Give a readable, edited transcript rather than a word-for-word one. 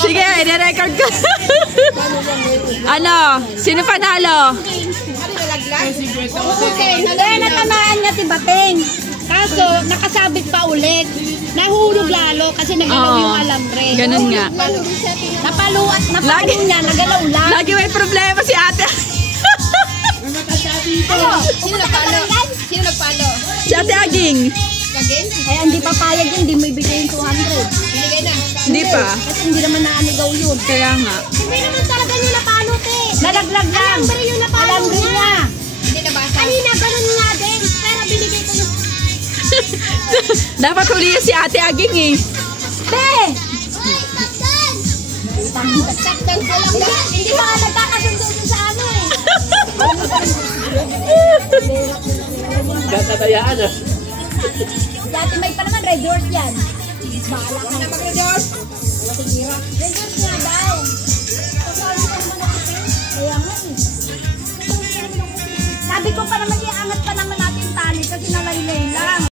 Sige, i-record ko. Ano? Sino panalo? Kaya natamaan niya si Bateng. Kaso, nakasabit pa ulit. Nahulog lalo kasi nagalaw yung alambre. Ganun nga. Napalo niya, nagalaw lang. Lagi may problema si ate. Sino nagpalo? Sino nagpalo? Si ate Aging. Aging? Kaya hindi papayag yun, hindi mo ibigay yung 200. Binigay na. Hindi pa. Kasi hindi naman naanigaw yun. Kaya nga. Hindi naman talaga yung napalo, te. Nalaglag lang. Alambre yung napalo niya. Hindi nabasa. Kanina, ganun nga din. Pero binigay ko yung... Dapat huliin si ate Aging eh. Te! Takdan ko lang. Hindi pa nga nagkakasundo sa ano eh. Katatayaan ah. Dati may pa naman, red doors yan. Bahala ka na mag-red doors. Red doors nga daw. Kaya nga eh. Sabi ko pa naman, iangat pa naman natin tali kasi